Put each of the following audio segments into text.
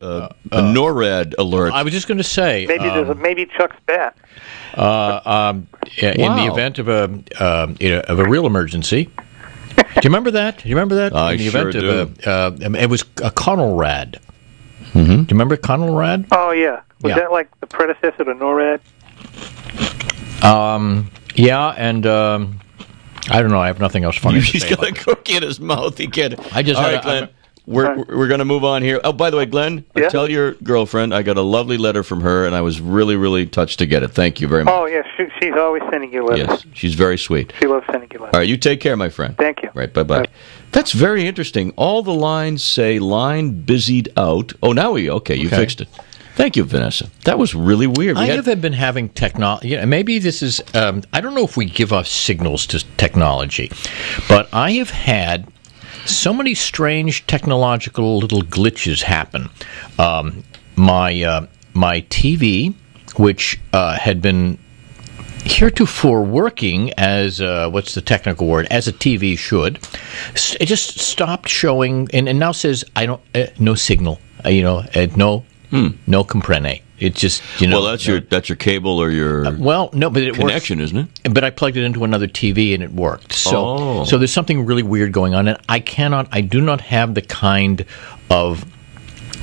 a NORAD alert. I was just going to say, maybe Chuck's back. In the event of a real emergency. Do you remember that? I in the sure event do. It was a Conelrad. Mm-hmm. Do you remember Conelrad? Oh yeah. Was Yeah. that like the predecessor to NORAD? Yeah, and I don't know. I have nothing else funny to He's say. got a cookie in his mouth. He can't. I just All had right, Glenn. We're going to move on here. Oh, by the way, Glenn, Yeah? tell your girlfriend I got a lovely letter from her, and I was really, really touched to get it. Thank you very much. Oh yes, she's always sending you letters. Yes, she's very sweet. She loves sending you letters. All right, you take care, my friend. Thank you. Right, bye-bye. Bye. That's very interesting. All the lines say line busied out. Oh, now you fixed it. Thank you, Vanessa. That was really weird. I have been having technology. Yeah, maybe this is. I don't know if we give off signals to technology, but I have had so many strange technological little glitches happen. My TV, which had been heretofore working as what's the technical word, as a TV should, it just stopped showing and now says I don't no signal. No comprende. It just Well, that's your cable or your no, but it connection, works. isn't it? But I plugged it into another TV and it worked. So there's something really weird going on, and I do not have the kind of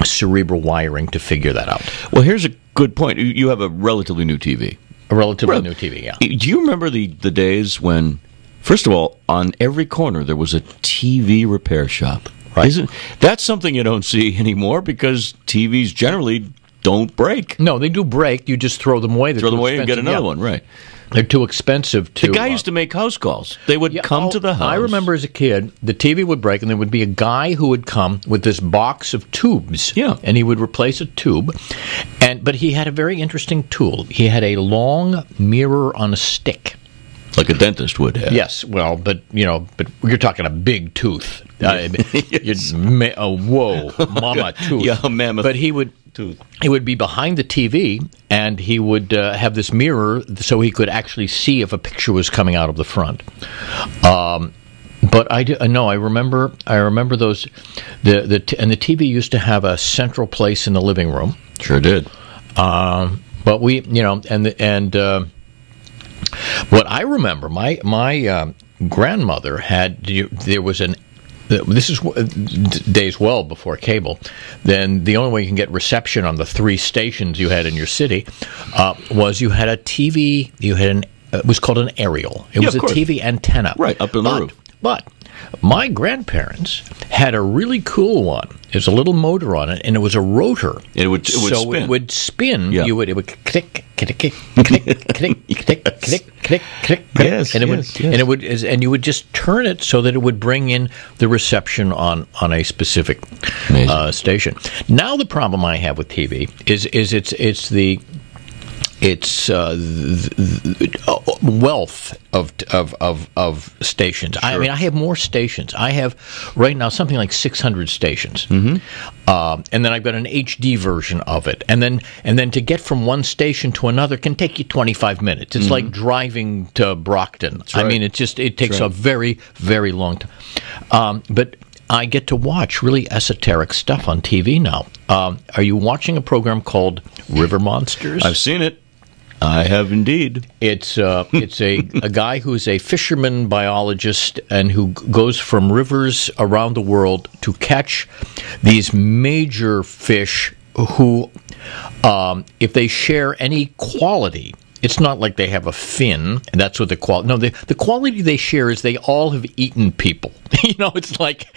cerebral wiring to figure that out. Well, here's a good point. You have a relatively new TV. A relatively new TV, yeah. Do you remember the days when, first of all, on every corner there was a TV repair shop? Right. That's something you don't see anymore because TVs generally don't break. No, they do break. You just throw them away. Throw them away and get another one, right. They're too expensive to... The guy used to make house calls. They would come to the house. I remember as a kid, the TV would break, and there would be a guy who would come with this box of tubes. Yeah. And he would replace a tube. But he had a very interesting tool. He had a long mirror on a stick. Like a dentist would have. Yes, well, but you're talking a big tooth. Yes. Whoa, mama tooth. Yeah, a mammoth. But he would be behind the TV, and he would have this mirror so he could actually see if a picture was coming out of the front. But I remember those. And the TV used to have a central place in the living room. Sure did. But we, what I remember, my grandmother had. There was an. This is days well before cable. Then the only way you can get reception on the 3 stations you had in your city was you had a TV. You had it was called an aerial. It was a TV antenna, right up in the roof. But my grandparents had a really cool one. There's a little motor on it, and it was a rotor. It would spin. It would spin. Yeah. It would click, click, click, click, click, click, click, click, click. Yes, and you would just turn it so that it would bring in the reception on a specific station. Now the problem I have with TV is it's the wealth of stations. Sure. I mean, I have more stations. I have right now something like 600 stations, and then I've got an HD version of it, and then to get from one station to another can take you 25 minutes. It's like driving to Brockton. Right. I mean, it takes a very, very long time. But I get to watch really esoteric stuff on TV now. Are you watching a program called River Monsters? I've seen it. I have indeed. It's a guy who's a fisherman biologist and who goes from rivers around the world to catch these major fish who, if they share any quality, it's not like they have a fin, and that's what the quality. No, the quality they share is they all have eaten people. It's like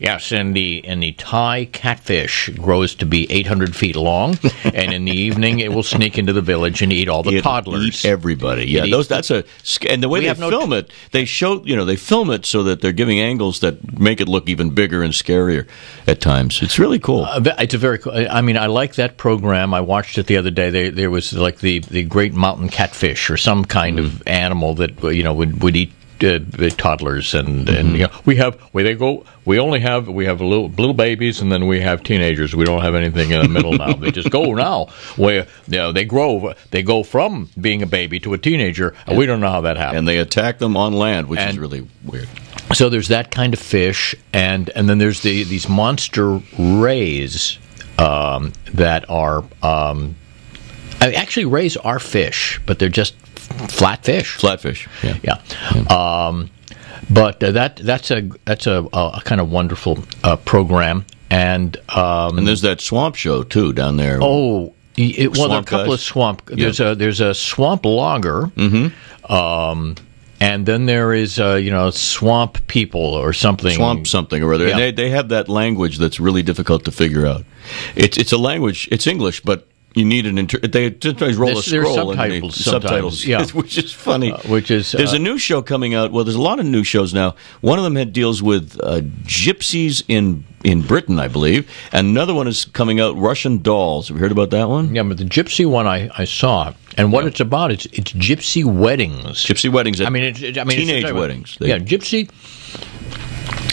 yes, and the Thai catfish grows to be 800 feet long, and in the evening it will sneak into the village and eat all the toddlers. Eat everybody. Yeah, and the way they film it, they film it so that they're giving angles that make it look even bigger and scarier at times. It's really cool. It's a very cool. I mean, I like that program. I watched it the other day. There was like the great mountain catfish or some kind of animal that would eat toddlers and we have little babies, and then we have teenagers. We don't have anything in the middle now. They just go now where they go from being a baby to a teenager, and we don't know how that happens. And they attack them on land, which is really weird. So there's that kind of fish, and then there's these monster rays that are actually raise our fish, but they're just flatfish. Flatfish, yeah. Yeah. But that's a kind of wonderful program, and there's that swamp show too down there. Oh, there are a couple of swamp. Yeah. There's a swamp logger, and then there is swamp people or something. Swamp something or other. Yeah. And they have that language that's really difficult to figure out. It's a language. It's English, but you need an they sometimes roll a scroll and subtitles, yeah. Which is funny. There's a new show coming out. Well, there's a lot of new shows now. One of them deals with gypsies in Britain, I believe, and another one is coming out, Russian dolls. Have you heard about that one? Yeah, but the gypsy one I saw, and what it's about it's gypsy weddings. Gypsy weddings. Teenage weddings. Gypsy.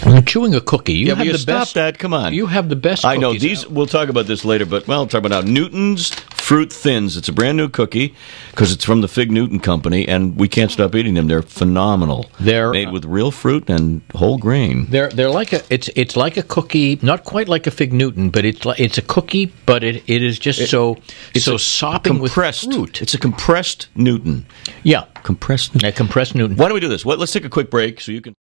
I'm chewing a cookie. You have the stop best. That. Come on. You have the best cookies. I know. These. We'll talk about this later, but I'll talk about now. Newton's Fruit Thins. It's a brand new cookie because it's from the Fig Newton Company, and we can't stop eating them. They're phenomenal. They're made with real fruit and whole grain. They're like it's like a cookie, not quite like a Fig Newton, but it's a cookie, but it is just so sopping with fruit. It's a compressed Newton. Yeah, compressed Newton. Why don't we do this? Let's take a quick break so you can.